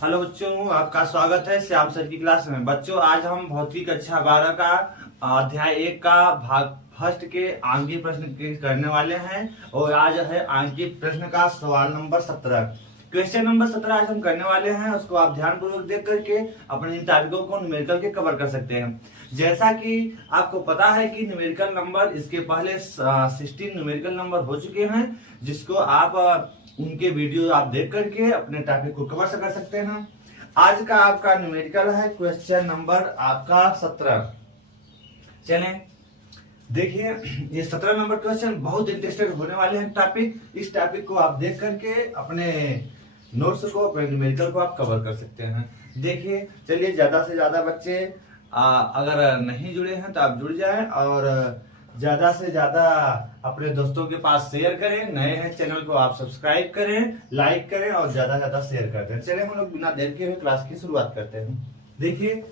Hello बच्चों, आपका स्वागत है श्याम सर की क्लास में। बच्चों, आज हम भौतिक कक्षा 12 का अध्याय 1 का भाग फर्स्ट के आंकिक प्रश्न करने वाले हैं। और आज है आंकिक प्रश्न का सवाल नंबर 17। क्वेश्चन नंबर 17 आज हम करने वाले हैं। उसको आप ध्यानपूर्वक देख करके अपने इन टॉपिकों को न्यूमेरिकल के कवर कर सकते हैं। जैसा कि आपको पता है कि न्यूमेरिकल नंबर इसके पहले 16 न्यूमेरिकल नंबर हो चुके हैं, जिसको आप उनके वीडियो आप देख करके अपने टॉपिक को कवर कर सकते हैं। आज का आपका न्यूमेरिकल है क्वेश्चन नंबर आपका 17। चलें देखिए, ये 17 नंबर क्वेश्चन बहुत इंटरेस्टेड होने वाले हैं टॉपिक। इस टॉपिक को आप देख करके अपने नोट्स को, अपने न्यूमेरिकल को आप कवर कर सकते हैं। देखिए, चलिए ज्यादा से ज्यादा बच्चे अगर नहीं जुड़े हैं तो आप जुड़ जाएं और ज्यादा से ज्यादा अपने दोस्तों के पास शेयर करें। नए हैं चैनल को आप सब्सक्राइब करें, लाइक करें और ज्यादा से ज्यादा शेयर करते हैं। चलिए हम लोग बिना देर के हुए क्लास की शुरुआत करते हैं। देखिए,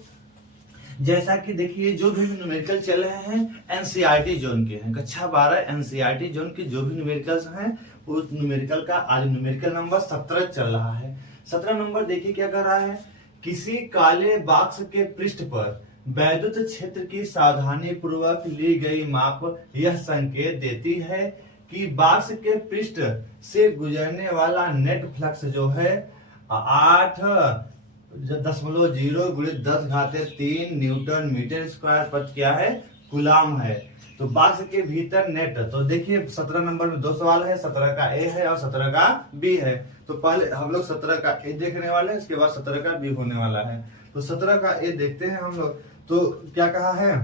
जैसा कि देखिए जो भी न्यूमेरिकल चल रहे हैं एनसीईआरटी जोन के हैं। कक्षा 12 एनसीईआरटी जोन के जो भी न्यूमेरिकल्स हैं, उस न्यूमेरिकल का आज न्यूमेरिकल नंबर 17 चल रहा है। 17 नंबर देखिए क्या कर रहा है। किसी काले बॉक्स के पृष्ठ पर वैद्युत क्षेत्र की सावधानी पूर्वक ली गई माप यह संकेत देती है कि बॉक्स के पृष्ठ से गुजरने वाला नेट फ्लक्स जो है 8.0 × 10⁻³ न्यूटन मीटर स्क्वायर पर क्या है, कूलाम है। तो बॉक्स के भीतर नेट, तो देखिए 17 नंबर में दो सवाल है, 17 का ए है और 17 का बी है। तो पहले हम लोग 17 का ए देखने वाले हैं, इसके बाद 17 का बी होने वाला है। तो 17 का ए देखते हैं हम लोग। तो क्या कहा है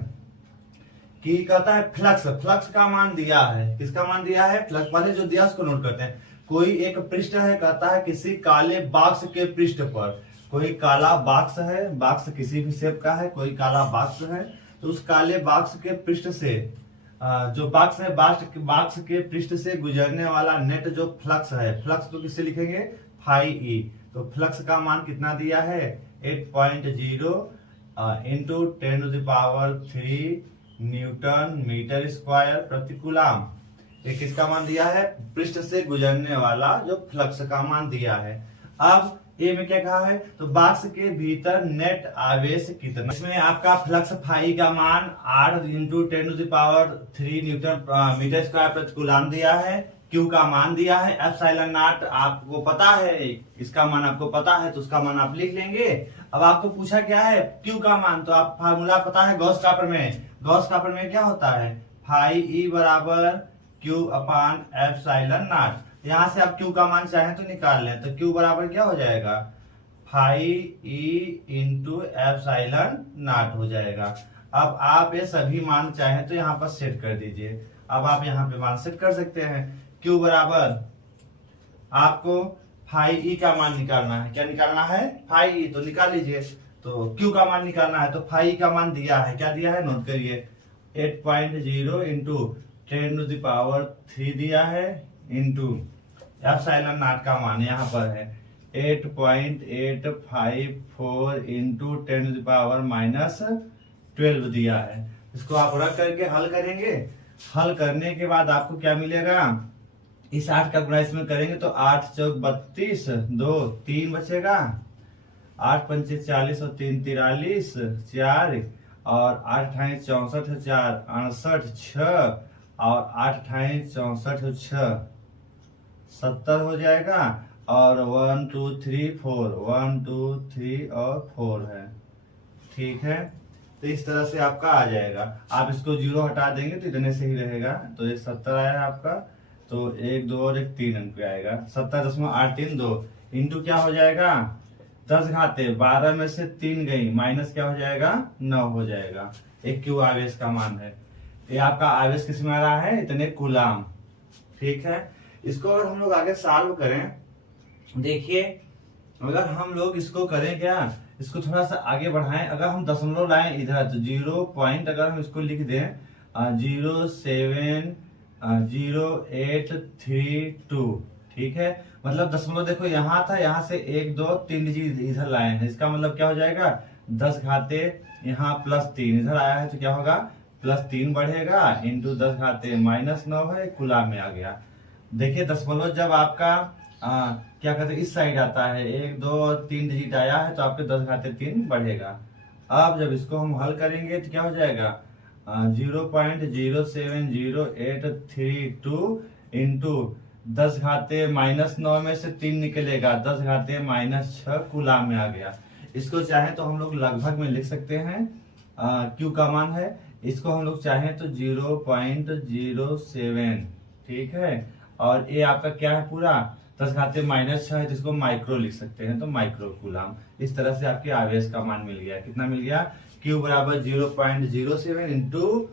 कि कहता है फ्लक्स का मान दिया है। किसका मान दिया है? फ्लक्स। पहले जो दिया उसको नोट करते हैं। कोई एक पृष्ठ है, कहता है किसी काले बॉक्स के पृष्ठ पर, कोई काला बॉक्स है, बॉक्स किसी भी शेप का है, कोई काला बॉक्स है। तो उस काले बॉक्स के पृष्ठ से जो बॉक्स है, बॉक्स के पृष्ठ से गुजरने वाला नेट जो फ्लक्स है, फ्लक्स को किससे लिखेंगे? Phi E. तो फ्लक्स का मान कितना दिया है? 8.0 × 10⁻³ न्यूटन मीटर स्क्वायर प्रति कूलाम। ये किसका मान दिया है? पृष्ठ से गुजरने वाला जो फ्लक्स का मान दिया है। अब ए में क्या कहा है? तो बॉक्स के भीतर नेट आवेश कितना। इसमें आपका फ्लक्स फाई का मान 8 × 10⁻³ न्यूटन मीटर स्क्वायर प्रति कूलाम दिया है। क्यू का मान दिया है एप्सिलॉन नॉट, आपको पता है, इसका मान आपको पता है तो उसका मान आप लिख लेंगे। अब आपको पूछा क्या है? क्यू का मान। तो आप फार्मूला पता है गॉस कॉपर में। गॉस कॉपर में क्या होता है? फाई ई बराबर Q/एप्सिलॉन नॉट। यहाँ से आप क्यू का मान चाहें तो निकाल लें। तो क्यू बराबर क्या हो जाएगा? फाई ई × एप्सिलॉन नॉट हो जाएगा। अब आप ये सभी मान चाहें तो यहाँ पर सेट कर दीजिए। अब आप यहाँ पे मान सेट कर सकते हैं। क्यू बराबर आपको फाई ई का मान निकालना है। क्या निकालना है? Phi E. तो निकाल लीजिए। तो क्यू का मान निकालना है, तो फाई का मान दिया है। क्या दिया है? नोट करिए। 8.0 × 10⁻³ दिया है इंटू एप्सिलॉन नॉट का मान यहाँ पर है 8.854 × 10⁻⁻12 दिया है। इसको आप रख करके हल करेंगे। हल करने के बाद आपको क्या मिलेगा? इस 8 का गुणा इसमें करेंगे तो 8 चौक 32, 2 3 बचेगा, 8 पंचे 40 और 3 43, 4 और 8 × 64, 4 68, 6 और 8 × 64, 6 70 हो जाएगा। और 1 2 3 4, 1 2 3 और 4 है। ठीक है, तो इस तरह से आपका आ जाएगा। आप इसको 0 हटा देंगे तो इतने से ही रहेगा। तो ये 70 आया आपका। तो 1 2 और 1 3 अंक पे आएगा। 70.832 इंटू क्या हो जाएगा? 10⁻12 में से 3 गई, माइनस क्या हो जाएगा? 9 हो जाएगा। एक क्यू आवेश का मान है। ये आपका आवेश किस में आ रहा है? इतने कूलाम। ठीक है, इसको अगर हम लोग आगे सॉल्व करें, देखिए अगर हम लोग इसको करें क्या, इसको थोड़ा सा आगे बढ़ाएं। अगर हम दशमलव लाएं इधर तो 0 पॉइंट, अगर हम इसको लिख दें 0.0832। ठीक है, मतलब दशमलव देखो यहाँ था, यहाँ से 1 2 3 डिजिट इधर लाए हैं। इसका मतलब क्या हो जाएगा? 10 यहाँ +3 इधर आया है तो क्या होगा? +3 बढ़ेगा इंटू 10 -9 है, कूलाम में आ गया। देखिए दशमलव जब आपका क्या कहते हैं इस साइड आता है, 1 2 3 डिजिट आया है तो आपके 10⁻³ बढ़ेगा। अब जब इसको हम हल करेंगे तो क्या हो जाएगा, 0.07082 इंटू 10⁻⁻9 में से 3 निकलेगा, 10⁻⁻6 कूलाम में आ गया। इसको चाहे तो हम लोग लगभग में लिख सकते हैं, क्यू का मान है, इसको हम लोग चाहें तो 0.07, ठीक है। और ये आपका क्या है पूरा 10⁻⁻6 है तो इसको माइक्रो लिख सकते हैं, तो माइक्रो कूलाम। इस तरह से आपके आवेश का मान मिल गया। कितना मिल गया, Q बराबर 0.07 इंटू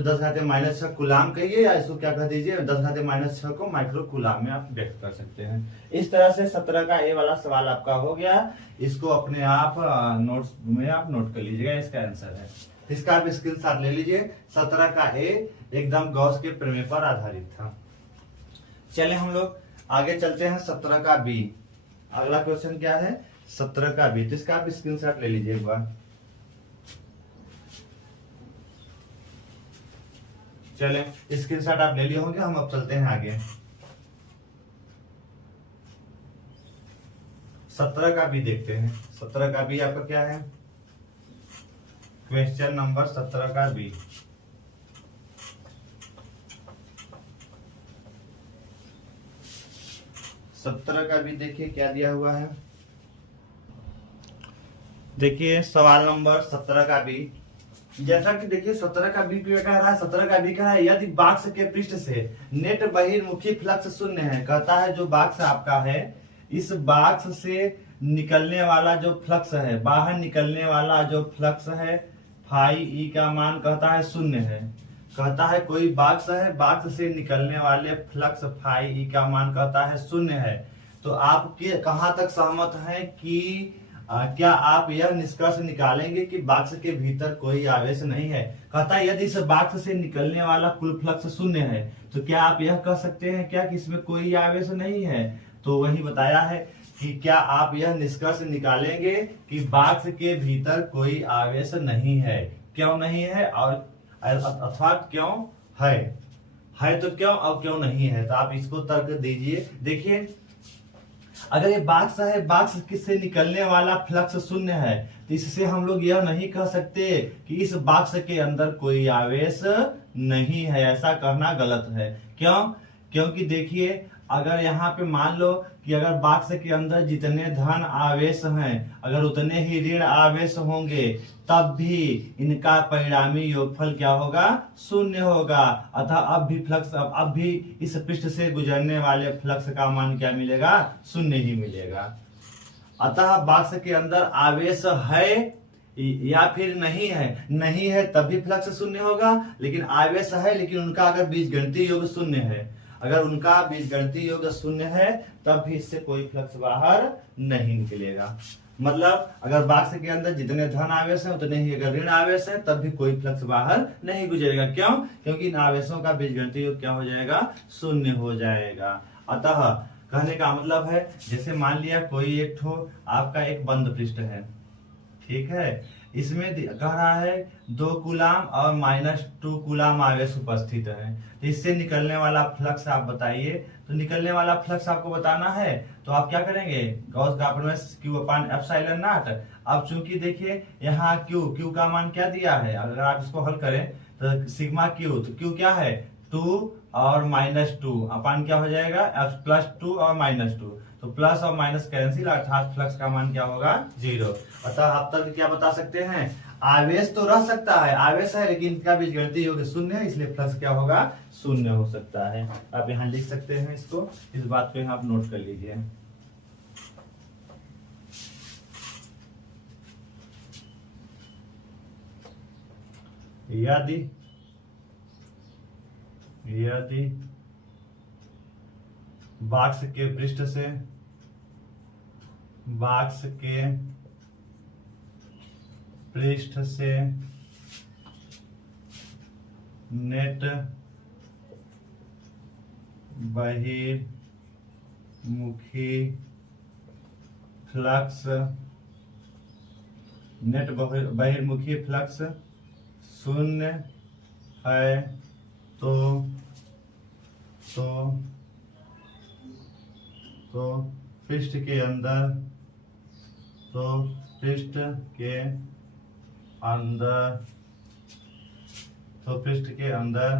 10⁻⁻6 कूलाम कहिए, या इसको क्या कह दीजिए 10⁻⁻6 को माइक्रो कूलाम में आप व्यक्त कर सकते हैं। इस तरह से 17 का ए वाला सवाल आपका हो गया। इसको अपने आप नोट्स में आप नोट कर लीजिएगा, इसका आंसर है। इसका आप स्क्रीनशॉट ले लीजिए। 17 का ए एकदम गॉस के प्रमेय पर आधारित था। चले हम लोग आगे चलते हैं 17 का बी। अगला क्वेश्चन क्या है, 17 का बी, तो इसका आप स्क्रीनशॉट ले लीजिए एक बार। चले स्क्रीनशॉट आप ले लिए होंगे, हम अब चलते हैं आगे। 17 का बी देखते हैं। 17 का बी आपका क्या है, क्वेश्चन नंबर 17 का बी। सत्रह का भी देखिए क्या दिया हुआ है। देखिए सवाल नंबर 17 का बी, जैसा कि देखिए 17 का बी कह रहा है, 17 का बी कह रहा है यदि बॉक्स के पृष्ठ से नेट बहिर्मुखी फ्लक्स शून्य है। कहता है जो बॉक्स आपका है, इस बॉक्स से निकलने वाला जो फ्लक्स है, बाहर निकलने वाला जो फ्लक्स है फाई ई का मान कहता है शून्य है। कहता है कोई बॉक्स है, बॉक्स से निकलने वाले फ्लक्स फाई ई का मान कहता है शून्य है। तो आप कहां तक सहमत हैं कि क्या आप यह निष्कर्ष निकालेंगे कि बॉक्स के भीतर कोई आवेश नहीं है। कहता है यदि इस बॉक्स से निकलने वाला कुल फ्लक्स शून्य है, तो क्या आप यह कह सकते हैं क्या कि इसमें कोई आवेश नहीं है। तो वही बताया है कि क्या आप यह निष्कर्ष निकालेंगे कि बॉक्स के भीतर कोई आवेश नहीं है, क्यों नहीं है, और अथवा क्यों है तो क्यों और क्यों नहीं है। तो आप इसको तर्क दीजिए। देखिए अगर ये बॉक्स है, बॉक्स से निकलने वाला फ्लक्स शून्य है, तो इससे हम लोग यह नहीं कह सकते कि इस बॉक्स के अंदर कोई आवेश नहीं है। ऐसा कहना गलत है। क्यों, क्योंकि देखिए अगर यहाँ पे मान लो कि अगर बॉक्स के अंदर जितने धन आवेश हैं, अगर उतने ही ऋण आवेश होंगे, तब भी इनका परिणामी योगफल क्या होगा, शून्य होगा। अतः अब भी इस पृष्ठ से गुजरने वाले फ्लक्स का मान क्या मिलेगा, शून्य ही मिलेगा। अतः बॉक्स के अंदर आवेश है या फिर नहीं है तब भी फ्लक्स शून्य होगा। लेकिन आवेश है, लेकिन उनका अगर बीजगणितीय योग शून्य है, अगर उनका बीजगणितीय योग शून्य है, तब भी इससे कोई फ्लक्स बाहर नहीं निकलेगा। मतलब अगर बॉक्स के अंदर जितने धन आवेश है उतने ही अगर ऋण आवेश है, तब भी कोई फ्लक्स बाहर नहीं गुजरेगा। क्यों, क्योंकि इन आवेशों का बीजगणितीय योग क्या हो जाएगा, शून्य हो जाएगा। अतः कहने का मतलब है, जैसे मान लिया कोई एक ठो आपका एक बंद पृष्ठ है, ठीक है, इसमें कह रहा है 2 कूलाम और -2 कूलाम आवेश उपस्थित है। तो इससे निकलने वाला फ्लक्स आप बताइए। तो निकलने वाला फ्लक्स आपको बताना है, तो आप क्या करेंगे, गॉस का प्रमेय Q/ε0। अब चूंकि देखिए यहाँ Q का मान क्या दिया है, अगर आप इसको हल करें तो सिग्मा Q, तो Q क्या है 2 और -2 अपान क्या हो जाएगा +2 और -2, तो प्लस और माइनस कैंसिल, अर्थात फ्लक्स का मान क्या होगा 0। अतः आप तक क्या बता सकते हैं, आवेश तो रह सकता है, आवेश है लेकिन इनका बीजगणितीय योग शून्य है, इसलिए फ्लक्स क्या होगा, शून्य हो सकता है। आप यहाँ लिख सकते हैं इसको, इस बात को यहाँ आप नोट कर लीजिए। यदि बॉक्स के पृष्ठ से नेट बहिर्मुखी फ्लक्स शून्य है तो तो पृष्ठ के अंदर पृष्ठ के अंदर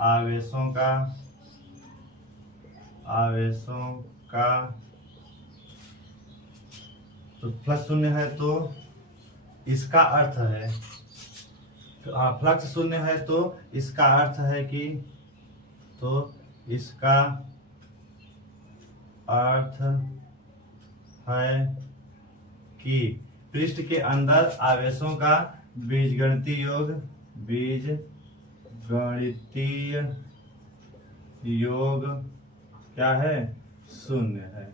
आवेशों का तो फ्लक्स शून्य है, तो इसका अर्थ है, फ्लक्स शून्य है तो इसका अर्थ है कि, तो इसका अर्थ है कि पृष्ठ के अंदर आवेशों का बीजगणितीय योग क्या है, शून्य है।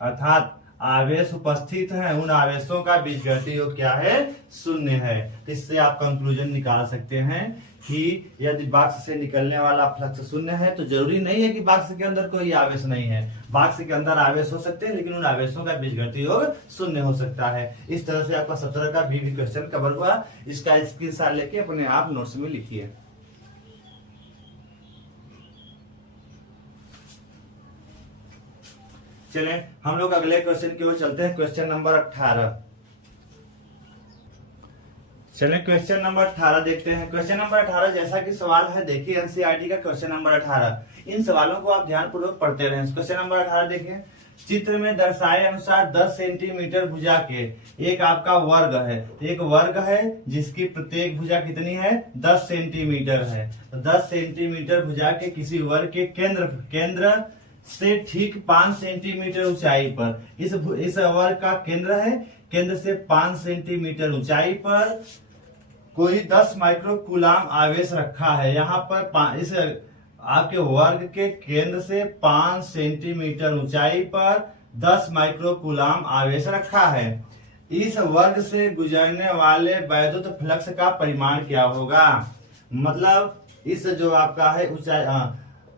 अर्थात आवेश उपस्थित हैं, उन आवेशों का बीजगणितीय योग क्या है, शून्य है। तो इससे आप कंक्लूजन निकाल सकते हैं कि यदि बॉक्स से निकलने वाला फ्लक्स शून्य है तो जरूरी नहीं है कि बॉक्स के अंदर कोई आवेश नहीं है। बॉक्स के अंदर आवेश हो सकते हैं, लेकिन उन आवेशों का बीजगणितीय योग शून्य हो सकता है। इस तरह से आपका 17 का भी क्वेश्चन कवर हुआ। इसका स्क्रीनशॉट लेके अपने आप नोट्स में लिखिए। चलें हम लोग अगले क्वेश्चन की ओर चलते हैं। Question number 18। चलें क्वेश्चन नंबर 18 देखते हैं। क्वेश्चन नंबर 18 जैसा कि सवाल है, देखिए एनसीईआरटी का क्वेश्चन नंबर 18। इन सवालों को आप ध्यानपूर्वक पढ़ते रहें। क्वेश्चन नंबर 18 देखिए, चित्र में दर्शाए अनुसार 10 सेंटीमीटर भुजा के एक आपका वर्ग है। एक वर्ग है जिसकी प्रत्येक भुजा कितनी है, 10 सेंटीमीटर है। तो 10 सेंटीमीटर भुजा के किसी वर्ग के केंद्र से ठीक 5 सेंटीमीटर ऊंचाई पर, इस वर्ग का केंद्र है, केंद्र से 5 सेंटीमीटर ऊंचाई पर कोई 10 माइक्रोकूलाम आवेश रखा है। यहाँ पर इस आपके वर्ग के केंद्र से 5 सेंटीमीटर ऊंचाई पर 10 माइक्रोकूलाम आवेश रखा है। इस वर्ग से गुजरने वाले वैद्युत फ्लक्स का परिमाण क्या होगा। मतलब इस जो आपका है ऊंचाई,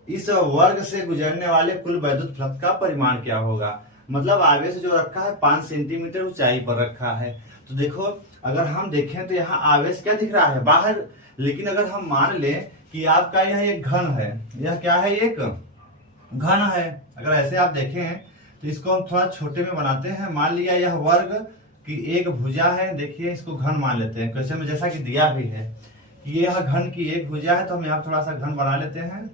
इस वर्ग से गुजरने वाले कुल वैद्युत फ्लक्स का परिमाण क्या होगा। मतलब आवेश जो रखा है 5 सेंटीमीटर ऊंचाई पर रखा है। तो देखो अगर हम देखें तो यहाँ आवेश क्या दिख रहा है, बाहर। लेकिन अगर हम मान लें कि आपका यह एक घन है, यह क्या है, एक घन है। अगर ऐसे आप देखें तो इसको हम थोड़ा छोटे में बनाते हैं। मान लिया यह वर्ग की एक भुजा है, देखिए इसको घन मान लेते हैं। क्वेश्चन में जैसा कि दिया भी है कि यह घन की एक भुजा है, तो हम यहाँ थोड़ा सा घन बना लेते हैं।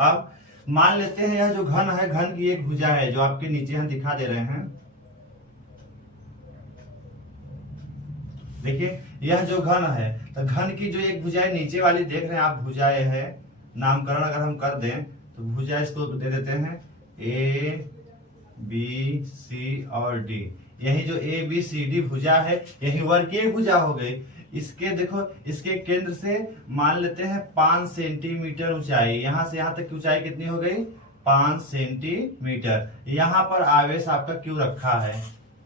अब मान लेते हैं यह जो घन है, घन की एक भुजा है, जो आपके नीचे हम दिखा दे रहे हैं। देखिए यह जो घन है, तो घन की जो एक भुजाएं नीचे वाली देख रहे हैं आप, भुजाएं है, नामकरण अगर हम कर दें तो भुजा इसको दे देते हैं ए बी सी और डी। यही जो ए बी सी डी भुजा है, यही वर्ग की एक भुजा हो गई। इसके देखो, इसके केंद्र से मान लेते हैं 5 सेंटीमीटर ऊंचाई, यहां से यहां तक की ऊंचाई कितनी हो गई, 5 सेंटीमीटर। यहाँ पर आवेश आपका क्यों रखा है,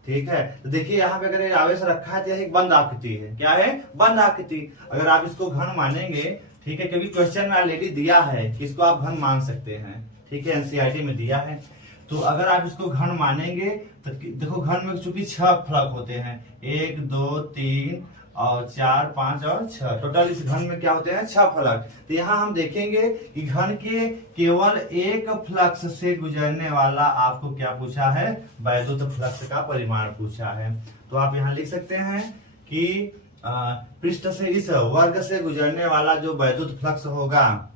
ठीक है। तो देखिए यहाँ पे अगर आवेश रखा है तो यह एक बंद आकृति है। क्या है, बंद आकृति। अगर आप इसको घन मानेंगे, ठीक है, क्योंकि क्वेश्चन में ऑलरेडी दिया है कि इसको आप घन मान सकते हैं, ठीक है, एनसीईआरटी में दिया है। तो अगर आप इसको घन मानेंगे तो देखो घन में चूंकि 6 फलक होते हैं, 1 2 3 और 4 5 और 6, टोटल इस घन में क्या होते हैं, 6 फलक। तो यहाँ हम देखेंगे कि घन के केवल एक फ्लक्स से गुजरने वाला आपको क्या पूछा है, वैद्युत फ्लक्स का परिमाण पूछा है। तो आप यहाँ लिख सकते हैं कि पृष्ठ से इस वर्ग से गुजरने वाला जो वैद्युत फ्लक्स होगा,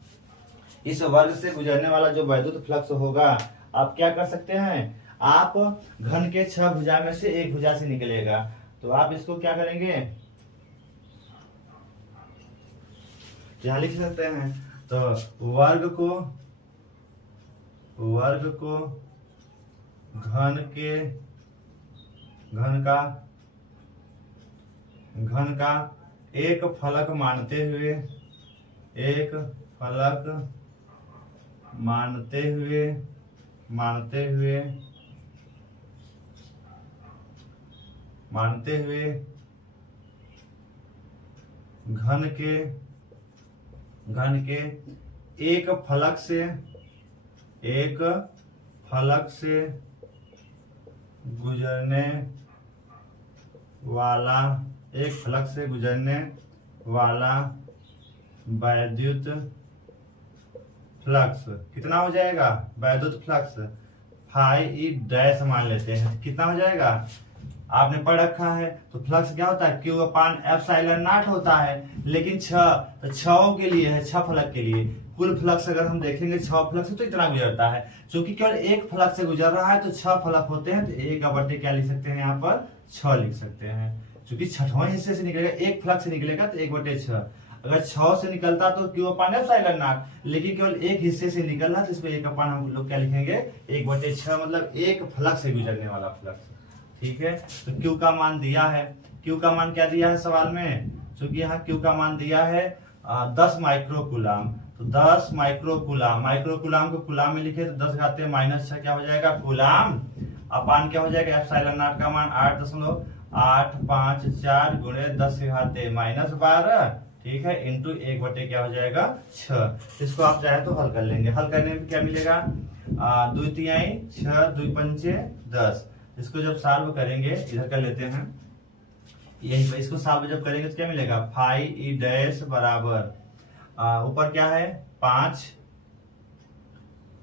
इस वर्ग से गुजरने वाला जो वैद्युत फ्लक्स होगा, आप क्या कर सकते हैं, आप घन के 6 भुजा में से एक भुजा से निकलेगा। तो आप इसको क्या करेंगे, यहां लिख सकते हैं, तो वर्ग को घन का एक फलक मानते हुए घन के एक फलक से गुजरने वाला वैद्युत फ्लक्स कितना हो जाएगा? वैद्युत फ्लक्स फाई ई डैश मान लेते हैं, कितना हो जाएगा? आपने पढ़ रखा है। तो फ्लक्स क्या होता है? Q अपान एप्सिलॉन नॉट होता है, लेकिन छह के लिए है, 6 फलक के लिए। कुल फ्लक्स अगर हम देखेंगे 6 फ्लक्स तो इतना गुजरता है। चूंकि केवल एक फलक से गुजर रहा है तो 6 फलक होते हैं, तो एक का बटे क्या लिख सकते हैं? यहाँ पर 6 लिख सकते हैं। चूंकि छठवां हिस्से से निकलेगा, एक फलक से निकलेगा तो 1/6। अगर 6 से निकलता तो Q अपान एप्सिलॉन नॉट, लेकिन केवल एक हिस्से से निकल रहा है तो इसको 1 अपान हम लोग क्या लिखेंगे? 1/6, मतलब एक फलक से गुजरने वाला फ्लक्स। ठीक है, तो Q का मान दिया है। Q का मान क्या दिया है सवाल में? क्योंकि यहाँ Q का मान दिया है 10 माइक्रोकूलाम। तो 10 माइक्रोकूलाम, माइक्रोकूलाम को कूलाम में लिखे तो 10 घाते -6 क्या हो जाएगा? कूलाम। अपान क्या हो जाएगा? एप्सिलॉन नॉट का मान 8.854 गुणे 10 घाते -12, ठीक है, इंटू 1 क्या हो जाएगा? 6। इसको आप चाहे तो हल कर लेंगे। हल करने में क्या मिलेगा? 2 तिहाई 6, 2 पंचे 10। इसको जब सॉल्व करेंगे, इधर कर लेते हैं, यही इसको सॉल्व जब करेंगे तो क्या मिलेगा? फाई ई डैश बराबर ऊपर क्या है? 5,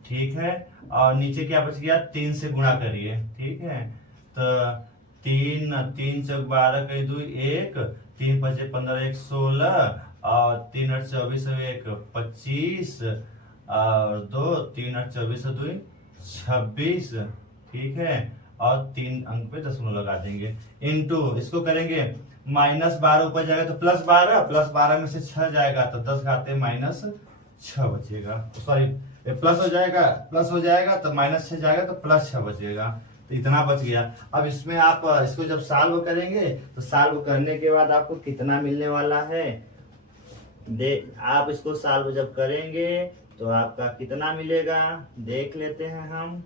ठीक है, और नीचे क्या बच गया? 3 से गुणा करिए, ठीक है। तो 3 चौक 12 कई 2 1, 3 पचे 15 1 16, और 3 8 24 1 25, और 2 3 8 24 2 26, ठीक है, और 3 अंक पे दशमलव लगा देंगे। इनटू इसको करेंगे -12 ऊपर जाएगा तो +12 में से 6 जाएगा तो 10 घाते -6 बचेगा। सॉरी, प्लस हो जाएगा तो -6 जाएगा तो +6 बचेगा। तो इतना बच गया। अब इसमें आप इसको जब सॉल्व करेंगे तो सॉल्व करने के बाद आपको कितना मिलने वाला है? आप इसको सॉल्व जब करेंगे तो आपका कितना मिलेगा देख लेते हैं हम।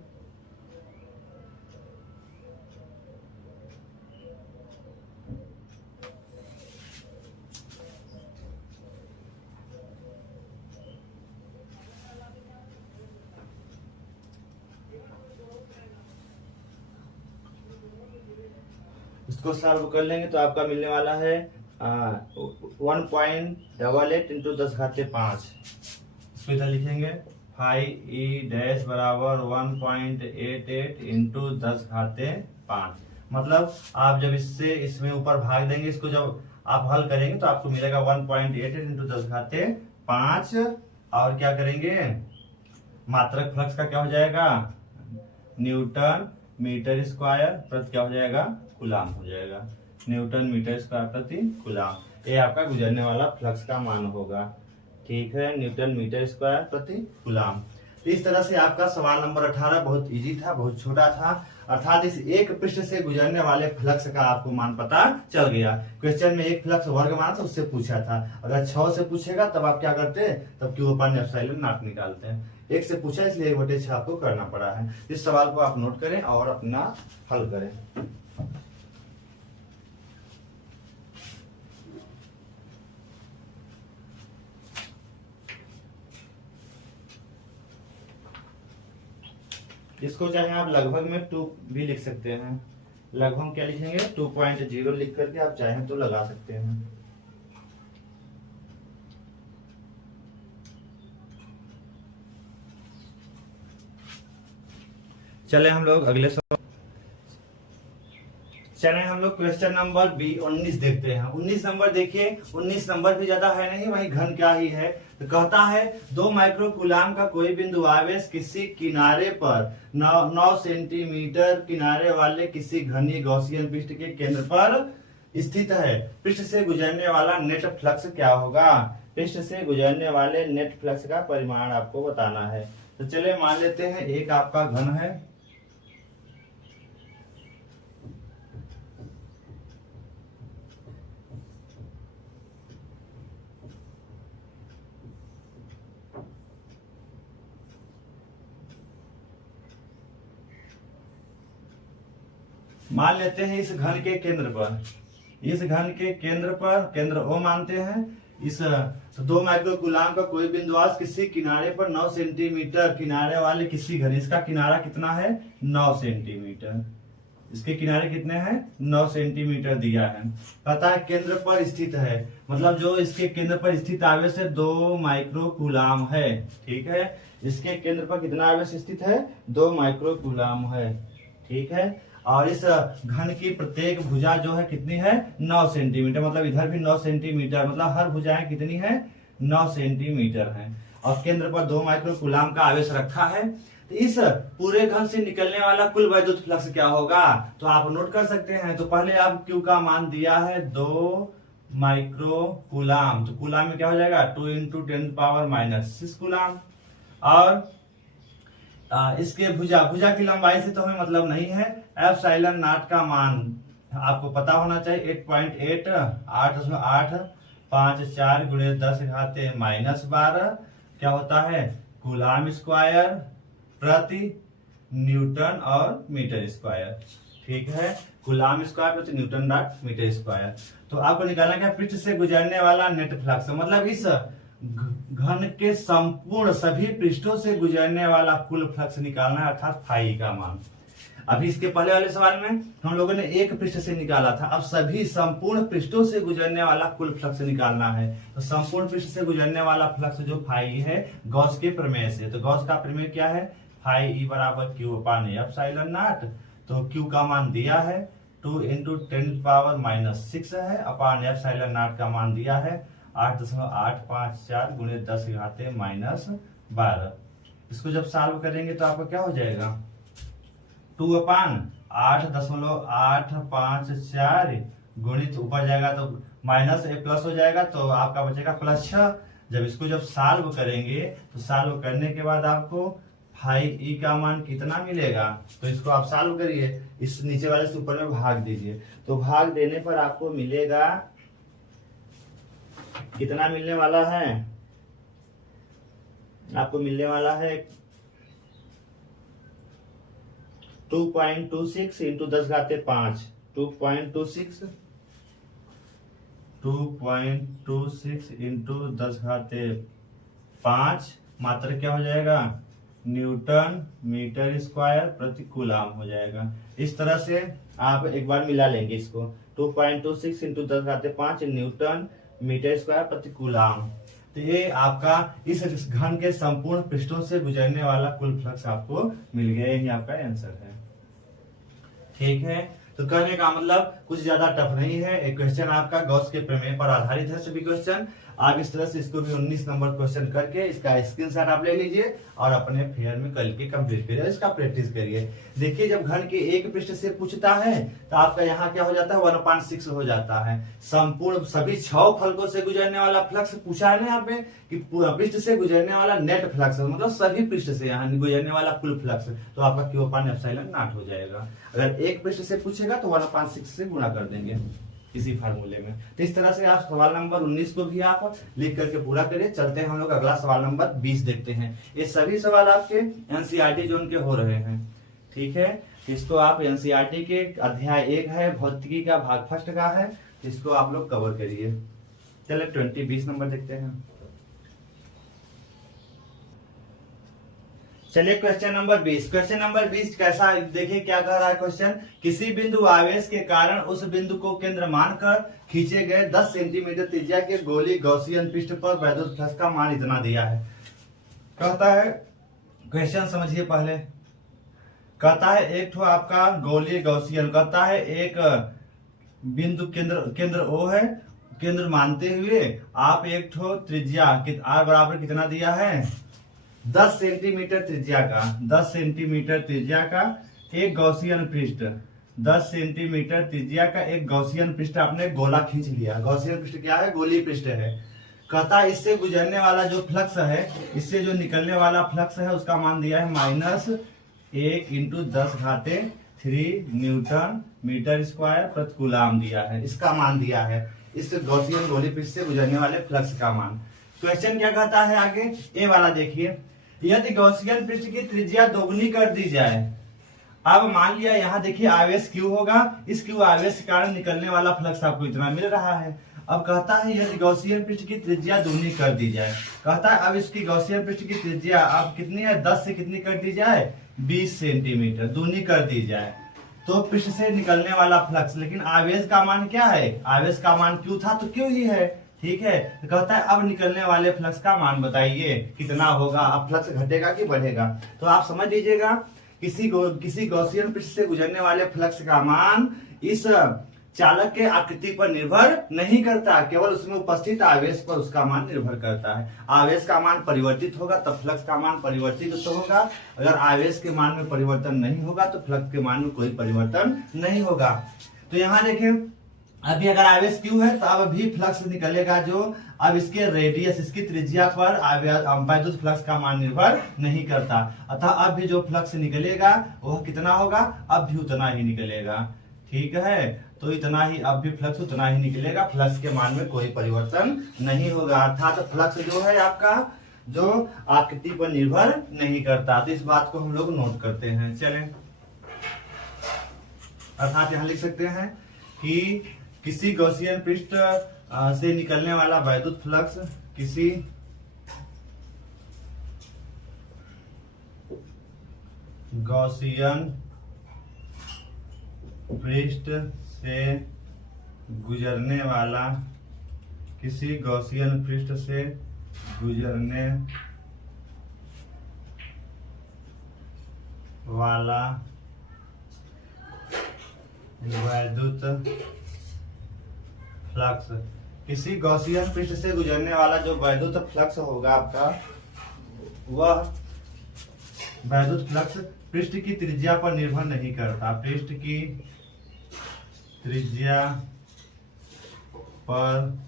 इसको सॉल्व कर लेंगे तो आपका मिलने वाला है 1.88 इंटू 10 घाते 5। इसको इधर लिखेंगे फाई ई डैश बराबर 1.88 इंटू 10 घाते 5। मतलब आप जब इससे इसमें ऊपर भाग देंगे, इसको जब आप हल करेंगे तो आपको मिलेगा 1.88 इंटू 10 घाते 5। और क्या करेंगे? मात्रक फ्लक्स का क्या हो जाएगा? न्यूटन मीटर स्क्वायर प्रति क्या हो जाएगा? कूलाम हो जाएगा। न्यूटन मीटर स्क्वायर प्रति कूलाम, ये आपका गुजरने वाला फ्लक्स का मान होगा। ठीक है, न्यूटन मीटर स्क्वायर प्रति कूलाम। तो इस तरह से आपका सवाल नंबर 18 बहुत इजी था, बहुत छोटा था, अर्थात इस एक पृष्ठ से गुजरने वाले फ्लक्स का आपको मान पता चल गया। क्वेश्चन में एक फ्लक्स वर्ग मान था, उससे पूछा था। अगर 6 से पूछेगा तब आप क्या करते? तब Q अपान एप्सिलॉन नॉट निकालते हैं। 1 से पूछा इसलिए 1/6 आपको करना पड़ा है। इस सवाल को आप नोट करें और अपना हल करें। इसको चाहे आप लगभग में 2 भी लिख सकते हैं। लगभग क्या लिखेंगे? 2.0 लिख करके आप चाहें तो लगा सकते हैं। चले हम लोग अगले क्वेश्चन नंबर 19 देखते हैं। 19 नंबर देखिए, 19 नंबर भी ज्यादा है नहीं, वही घन क्या ही है। तो कहता है 2 माइक्रोकूलाम का कोई बिंदु आवेश किसी किनारे पर 9 सेंटीमीटर किनारे वाले किसी घनी गॉसियन पृष्ठ के केंद्र पर स्थित है। पृष्ठ से गुजरने वाला नेट फ्लक्स क्या होगा? पृष्ठ से गुजरने वाले नेट फ्लक्स का परिमाण आपको बताना है। तो चलिए मान लेते हैं एक आपका घन है, मान लेते हैं इस घन के केंद्र पर, इस घन के केंद्र पर केंद्र O मानते हैं। इस 2 माइक्रोकूलाम का कोई बिंदुवास किसी किनारे पर 9 सेंटीमीटर किनारे वाले किसी घन, इसका किनारा कितना है? 9 सेंटीमीटर। इसके किनारे कितने हैं 9 सेंटीमीटर दिया है। कहता है केंद्र पर स्थित है, मतलब जो इसके केंद्र पर स्थित आवेश है 2 माइक्रो कूलाम है। ठीक है, इसके केंद्र पर कितना आवेश स्थित है 2 माइक्रो कूलाम है। ठीक है, और इस घन की प्रत्येक भुजा जो है कितनी है 9 सेंटीमीटर, मतलब इधर भी 9 सेंटीमीटर, मतलब हर भुजाएं कितनी है 9 सेंटीमीटर है। और केंद्र पर 2 माइक्रो कूलाम का आवेश रखा है। तो इस पूरे घन से निकलने वाला कुल वैद्युत फ्लक्स क्या होगा, तो आप नोट कर सकते हैं। तो पहले आप Q का मान दिया है 2 माइक्रो कूलाम, तो कूलाम में क्या हो जाएगा 2 × 10⁻⁻6 कूलाम। और इसके भुजा की लंबाई से तो हमें मतलब नहीं है। एप्सिलॉन नॉट का मान आपको पता होना चाहिए 8.8 8.854 × 10⁻⁻12 क्या होता है कूलाम स्क्वायर प्रति न्यूटन और मीटर स्क्वायर। ठीक है, कूलाम स्क्वायर प्रति न्यूटन डॉट मीटर स्क्वायर। तो आपको निकालना क्या पृष्ठ से गुजरने वाला नेट फ्लक्स, मतलब इस घन के संपूर्ण सभी पृष्ठों से गुजरने वाला कुल फ्लक्स निकालना है, अर्थात फाई का मान। अभी इसके पहले वाले सवाल में हम लोगों ने एक पृष्ठ से निकाला था, अब सभी संपूर्ण पृष्ठों से गुजरने वाला कुल फ्लक्स निकालना है। तो संपूर्ण पृष्ठ से गुजरने वाला फ्लक्स जो फाई है गॉस के प्रमेय से, तो गॉस का प्रमेय क्या है फाई ई बराबर Q/ε0। तो Q का मान दिया है 2 × 10⁻⁻6 है, अपान ε0 का मान दिया है 8.854 × 10⁻⁻12। इसको जब सॉल्व करेंगे तो आपका क्या हो जाएगा 2/8.854 गुणित ऊपर जाएगा तो माइनस ए प्लस हो जाएगा, तो आपका बचेगा +6। जब इसको जब सॉल्व करेंगे तो सॉल्व करने के बाद आपको फाई ई का मान कितना मिलेगा, तो इसको आप सॉल्व करिए, इस नीचे वाले से ऊपर में भाग दीजिए। तो भाग देने पर आपको मिलेगा कितना मिलने वाला है, आपको मिलने वाला है 2.26 × 10⁵5 2.26 × 10⁵5 मात्र क्या हो जाएगा न्यूटन मीटर स्क्वायर प्रति कूलाम हो जाएगा। इस तरह से आप एक बार मिला लेंगे इसको 2.26 × 10⁵5 न्यूटन मीटर स्क्वायर प्रति कूलाम। तो ये आपका इस घन के संपूर्ण पृष्ठों से गुजरने वाला कुल फ्लक्स आपको मिल गया, यही आपका आंसर है। ठीक है, तो कहने का मतलब कुछ ज्यादा टफ नहीं है, एक क्वेश्चन आपका गॉस के प्रमेय पर आधारित है। सभी क्वेश्चन आप इस तरह से इसको भी 19 नंबर क्वेश्चन करके इसका स्क्रीनशॉट आप ले लीजिए और अपने फेयर में कल के कंप्लीट करिए, इसका प्रैक्टिस करिए। देखिए जब घन के एक पृष्ठ से पूछता है तो आपका यहाँ क्या हो जाता है 1/6 हो जाता है। संपूर्ण सभी 6 फलकों से गुजरने वाला फ्लक्स पूछा है ना यहाँ पे कि पृष्ठ से गुजरने वाला नेट फ्लक्स, मतलब सभी पृष्ठ से यहाँ गुजरने वाला कुल फ्लक्स, तो आपका Q/ε0 हो जाएगा। अगर एक पृष्ठ से पूछेगा तो 1/6 से गुणा कर देंगे इसी फार्मूले में। तो इस तरह से आप सवाल नंबर 19 को भी आप लिख करके पूरा करिए। चलते हैं हम लोग अगला सवाल नंबर 20 देखते हैं। ये सभी सवाल आपके एनसीईआरटी जोन के हो रहे हैं। ठीक है, इसको आप एनसीईआरटी के अध्याय 1 है भौतिकी का भाग फर्स्ट का है, इसको आप लोग कवर करिए। चलिए 20 नंबर देखते हैं। चलिए क्वेश्चन नंबर 20। क्वेश्चन नंबर 20 कैसा, देखिए क्या कह रहा है क्वेश्चन। किसी बिंदु आवेश के कारण उस बिंदु को केंद्र मानकर खींचे गए 10 सेंटीमीटर त्रिज्या के गोली गॉसियन पृष्ठ पर वैद्युत फ्लक्स का मान इतना दिया है। कहता है क्वेश्चन समझिए पहले। कहता है एक ठो आपका गोलीय गॉसियन, कहता है एक बिंदु केंद्र O है, केंद्र मानते हुए आप एक ठो त्रिज्या R बराबर कितना दिया है 10 सेंटीमीटर त्रिज्या का, 10 सेंटीमीटर त्रिज्या का एक गॉसियन पृष्ठ, 10 सेंटीमीटर त्रिज्या का एक गॉसियन पृष्ठ आपने गोला खींच लिया। गॉसियन पृष्ठ क्या है, गोलीय पृष्ठ है। कहता है इससे गुजरने वाला जो फ्लक्स है, इससे जो निकलने वाला फ्लक्स है उसका मान दिया है -1 × 10⁻³ न्यूटन मीटर स्क्वायर प्रति कूलाम दिया है, इसका मान दिया है इस गॉसियन गोलीय पृष्ठ से गुजरने वाले फ्लक्स का मान। क्वेश्चन क्या कहता है आगे, ए वाला देखिए। यदि गॉसियन पृष्ठ की त्रिज्या दोगुनी कर दी जाए, अब मान लिया यहाँ देखिए आवेश Q होगा, इस Q आवेश के कारण निकलने वाला फ्लक्स आपको इतना मिल रहा है। अब कहता है यदि गॉसियन पृष्ठ की त्रिज्या दूनी कर दी जाए, कहता है अब इसकी गॉसियन पृष्ठ की त्रिज्या अब कितनी है 10 से कितनी कर दी जाए 20 सेंटीमीटर दूनी कर दी जाए, तो पृष्ठ से निकलने वाला फ्लक्स, लेकिन आवेश का मान क्या है, आवेश का मान क्यू था तो क्यू ही है। ठीक है, तो कहता है अब निकलने वाले फ्लक्स का मान बताइए कितना होगा, अब फ्लक्स घटेगा कि बढ़ेगा। तो आप समझ लीजिएगा, किसी गॉसियन पृष्ठ से गुजरने वाले फ्लक्स का मान इस चालक के आकृति पर निर्भर नहीं करता, केवल उसमें उपस्थित आवेश पर उसका मान निर्भर करता है। आवेश का मान परिवर्तित होगा तब फ्लक्स का मान परिवर्तित तो होगा, अगर आवेश के मान में परिवर्तन नहीं होगा तो फ्लक्स के मान में कोई परिवर्तन नहीं होगा। तो यहाँ देखें, अभी अगर आवेश क्यू है तो अब भी फ्लक्स निकलेगा, जो अब इसके रेडियस, इसकी त्रिज्या पर वैद्युत फ्लक्स का मान निर्भर नहीं करता, अतः अब भी जो फ्लक्स निकलेगा वह कितना होगा, अब भी उतना ही निकलेगा। ठीक है, तो इतना ही, अब भी फ्लक्स उतना ही निकलेगा, फ्लक्स के मान में कोई परिवर्तन नहीं होगा, अर्थात तो फ्लक्स जो है आपका जो आकृति पर निर्भर नहीं करता। तो इस बात को हम लोग नोट करते हैं। चलें, अर्थात यहां लिख सकते हैं कि किसी गॉसियन पृष्ठ से निकलने वाला वैद्युत फ्लक्स किसी गॉसियन पृष्ठ से गुजरने वाला, किसी गॉसियन पृष्ठ से गुजरने वाला वैद्युत फ्लक्स, किसी गॉसियन पृष्ठ से गुजरने वाला जो वैद्युत फ्लक्स होगा आपका, वह वैद्युत फ्लक्स पृष्ठ की त्रिज्या पर निर्भर नहीं करता, पृष्ठ की त्रिज्या पर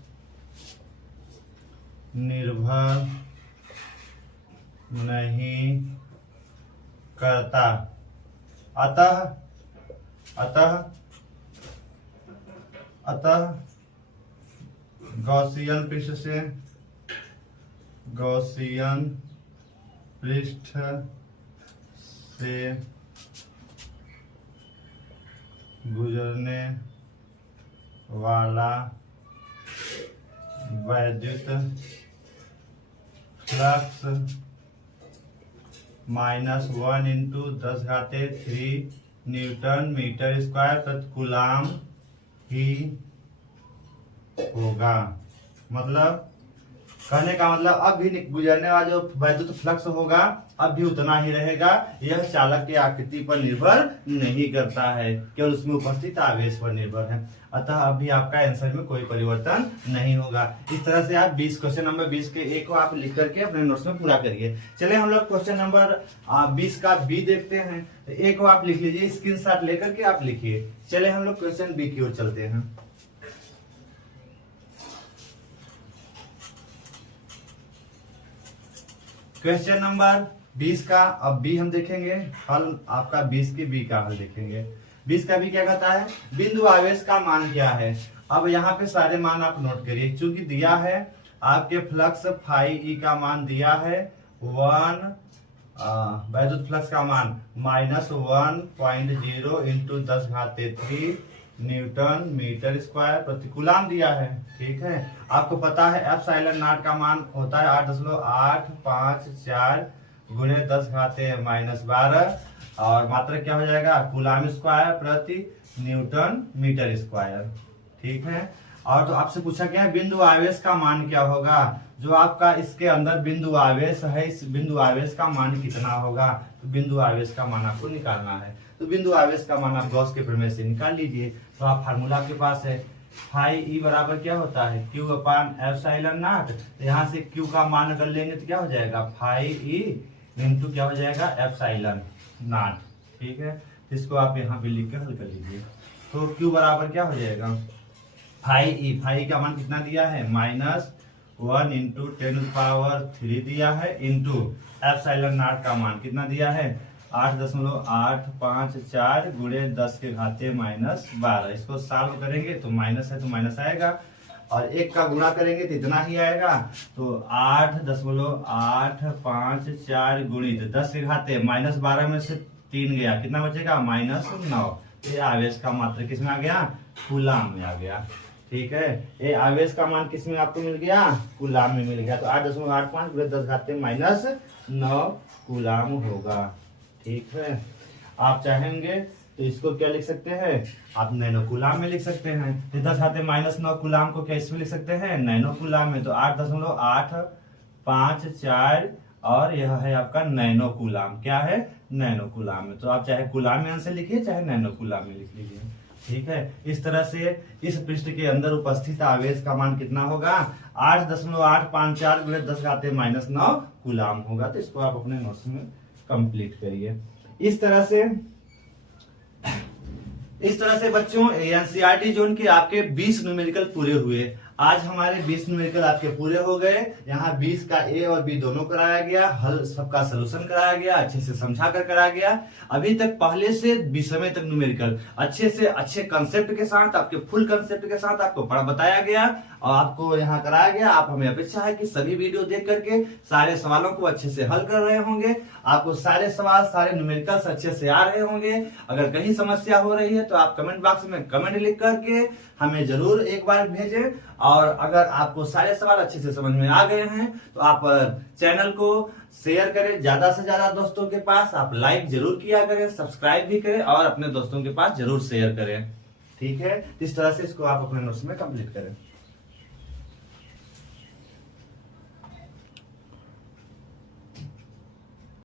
निर्भर नहीं करता। अतः गॉसियन पृष्ठ से गुजरने वाला वैद्युत flux -1 into 10⁻³ newton metre square प्रति कूलाम ही होगा। मतलब कहने का मतलब अब भी गुजरने वाला जो वैद्युत फ्लक्स होगा अब भी उतना ही रहेगा, यह चालक के आकृति पर निर्भर नहीं करता है, केवल उसमें उपस्थित आवेश पर निर्भर है। अतः अब भी आपका आंसर में कोई परिवर्तन नहीं होगा। इस तरह से आप क्वेश्चन नंबर 20 के ए को आप लिख करके अपने नोट्स में पूरा करिए। चलिए हम लोग क्वेश्चन नंबर 20 का बी देखते हैं। ए को आप लिख लीजिए, स्क्रीनशॉट लेकर के आप लिखिए। चलिए हम लोग क्वेश्चन बी की ओर चलते हैं। क्वेश्चन नंबर 20 का अब बी हम देखेंगे, हल आपका 20 के बी का हल देखेंगे। 20 का बी क्या कहता है, बिंदु आवेश का मान क्या है। अब यहाँ पे सारे मान आप नोट करिए, चूंकि दिया है आपके फ्लक्स φe का मान दिया है 1, वैद्युत फ्लक्स का मान -1.0 इंटू 10⁻³ न्यूटन मीटर स्क्वायर प्रति कूलाम दिया है। ठीक है, आपको पता है एप्सिलॉन नॉट का मान होता है 8.854 गुणे 10⁻⁻12 और मात्रा क्या हो जाएगा, कूलाम स्क्वायर प्रति न्यूटन मीटर स्क्वायर। ठीक है, और तो आपसे पूछा गया है बिंदु आवेश का मान क्या होगा, जो आपका इसके अंदर बिंदु आवेश है, इस बिंदु आवेश का मान कितना होगा। तो बिंदु आवेश का मान आपको निकालना है, तो बिंदु आवेश का मान आप गॉस के प्रमेय से निकाल लीजिए। तो आप फार्मूला आपके पास है, φe बराबर क्या होता है, Q/ε0। तो यहाँ से Q का मान अगर लेंगे तो क्या हो जाएगा, φe इंटू क्या हो जाएगा, ε0। ठीक है, इसको आप यहाँ पे लिख के हल कर लीजिए। तो Q बराबर क्या हो जाएगा, φe का मान कितना दिया है, -1 इंटू 10⁻³ दिया है, इंटू ε0 का मान कितना दिया है 8.854 गुणे 10⁻⁻12। इसको सॉल्व करेंगे तो माइनस है तो माइनस आएगा, और 1 का गुणा करेंगे तो इतना ही आएगा। तो 8.854 गुणित 10⁻⁻12 में से 3 गया, कितना बचेगा, -9। ये आवेश का मात्रा किसमें आ गया, कूलाम में आ गया। ठीक है, ये आवेश का मान किसमें आपको मिल गया, कूलाम में मिल गया। तो 8.85 गुणे 10⁻⁻9 कूलाम होगा। ठीक है, आप चाहेंगे तो इसको क्या लिख सकते हैं आप नैनो कूलाम में लिख सकते हैं। तो 10⁻⁻9 कूलाम को क्या इसमें लिख सकते हैं नैनो कूलाम में। तो 8.854 और यह है आपका नैनो कूलाम। क्या है नैनो कूलाम में। तो आप चाहे कूलाम में आंसर लिखिए चाहे नैनो कूलाम में लिख लीजिए। ठीक है, इस तरह से इस पृष्ठ के अंदर उपस्थित आवेश का मान कितना होगा 8.854 × 10⁻⁹ कूलाम होगा। तो इसको आप अपने नोट्स में कंप्लीट करिए। इस तरह से बच्चों एनसीईआरटी जोन के आपके 20 न्यूमेरिकल पूरे हुए। आज हमारे 20 न्यूमेरिकल आपके पूरे हो गए। यहाँ 20 का ए और बी दोनों कराया गया, हल सबका सलूशन कराया गया, अच्छे से समझा कर कराया गया। अभी तक पहले से 20वें तक न्यूमेरिकल अच्छे से अच्छे कंसेप्ट के साथ, आपके फुल कंसेप्ट के साथ आपको पढ़ा बताया गया और आपको यहाँ कराया गया। आप हमें अपेक्षा है कि सभी वीडियो देख करके सारे सवालों को अच्छे से हल कर रहे होंगे। आपको सारे सवाल सारे न्यूमेरिकल्स अच्छे से आ रहे होंगे। अगर कहीं समस्या हो रही है तो आप कमेंट बॉक्स में कमेंट लिख करके हमें जरूर एक बार भेजें। और अगर आपको सारे सवाल अच्छे से समझ में आ गए हैं तो आप चैनल को शेयर करें ज्यादा से ज्यादा दोस्तों के पास। आप लाइक जरूर किया करें, सब्सक्राइब भी करें और अपने दोस्तों के पास जरूर शेयर करें। ठीक है, इस तरह से इसको आप अपने नोट्स में कंप्लीट करें।